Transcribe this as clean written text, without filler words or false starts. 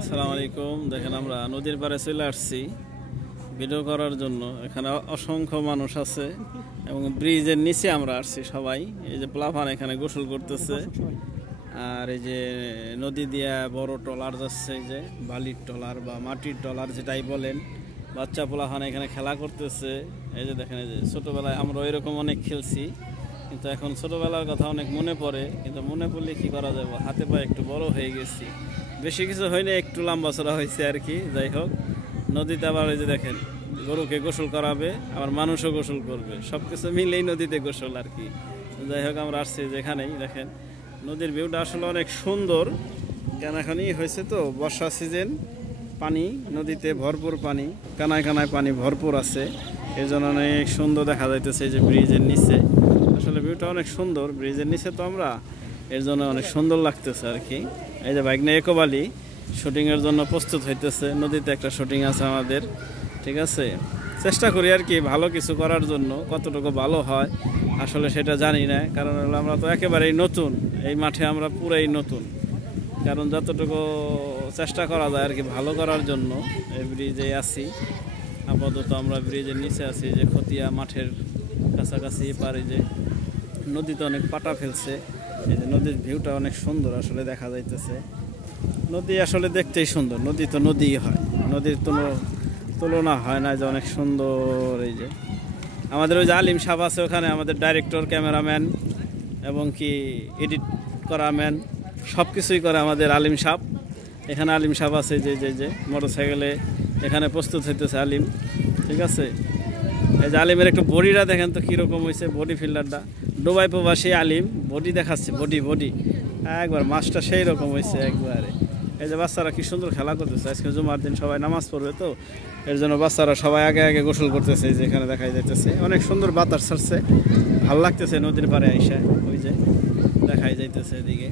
আসসালামু আলাইকুম। দেখেন আমরা নদীর পাড়ে চলে আসছি ভিডিও করার জন্য। এখানে অসংখ্য মানুষ আছে এবং ব্রিজের নিচে আমরা আসছি সবাই। এই যে পোলাপান এখানে গোসল করতেছে, আর এই যে নদী দিয়া বড় ট্রলার যাচ্ছে, এই যে বালির ট্রলার বা মাটির ট্রলার যেটাই বলেন। বাচ্চা পোলাপান এখানে খেলা করতেছে। এই যে দেখেন, এই যে ছোটোবেলায় আমরা এরকম অনেক খেলছি, কিন্তু এখন ছোটোবেলার কথা অনেক মনে পড়ে। কিন্তু মনে পড়লে কী করা যাবে, হাতে পায়ে একটু বড় হয়ে গেছি, বেশি কিছু হয়নি, একটু লম্বা চড়া হয়েছে আর কি। যাই হোক, নদীতে আবার এই যে দেখেন গরুকে গোসল করাবে, আবার মানুষও গোসল করবে, সব কিছু মিলেই নদীতে গোসল আর কি। যাই হোক, আমরা আসছি যেখানেই দেখেন নদীর ভিউটা আসলে অনেক সুন্দর। কেন এখনই হয়েছে তো বর্ষা সিজন, পানি নদীতে ভরপুর, পানি কানায় কানায় পানি ভরপুর আছে, এই জন্য অনেক সুন্দর দেখা যাইতেছে। এই যে ব্রিজের নিচে আসলে ভিউটা অনেক সুন্দর, ব্রিজের নিচে তো আমরা, এর জন্য অনেক সুন্দর লাগতেছে আর কি। এই যে বাইক নিয়ে একবালি শুটিংয়ের জন্য প্রস্তুত হইতেছে। নদীতে একটা শুটিং আছে আমাদের, ঠিক আছে। চেষ্টা করি আর কি ভালো কিছু করার জন্য, কতটুকু ভালো হয় আসলে সেটা জানি না, কারণ আমরা তো একেবারেই নতুন এই মাঠে, আমরা পুরাই নতুন। কারণ যতটুকু চেষ্টা করা যায় আর কি ভালো করার জন্য এই ব্রিজে আছি। আপাতত আমরা ব্রিজের নিচে আছি, যে খতিয়া মাঠের কাছাকাছি পারে, যে নদীতে অনেক পাটা ফেলছে। এই যে নদীর ভিউটা অনেক সুন্দর আসলে দেখা যাইতেছে। নদী আসলে দেখতেই সুন্দর, নদী তো নদীই হয়, নদীর তুলনা হয় না, যে অনেক সুন্দর। এই যে আমাদের ওই যে আলিম সাহেব আছে ওখানে, আমাদের ডাইরেক্টর, ক্যামেরাম্যান এবং কি এডিট করা ম্যান, সব কিছুই করে আমাদের আলিম সাহেব। এখানে আলিম সাহেব আছে, যে যে যে মোটরসাইকেলে এখানে প্রস্তুত হইতেছে আলিম, ঠিক আছে। এই যে আলিমের একটু বডিটা দেখেন তো কীরকম হয়েছে, বডি ফিল্ডারটা ডুবাই প্রবাসী আলিম বডি দেখাচ্ছে, বডি একবার মাছটা সেই রকম হয়েছে একবারে। এই যে বাচ্চারা কি সুন্দর খেলা করতেছে, আজকে জুমার দিন সবাই নামাজ পড়বে তো, এর জন্য বাচ্চারা সবাই আগে আগে গোসল করতেছে। যে এখানে দেখাই যাইতেছে অনেক সুন্দর বাতাস ছাড়ছে, ভালো লাগতেছে নদীর পাড়ে আইসা, ওই যে দেখাই যাইতেছে এদিকে।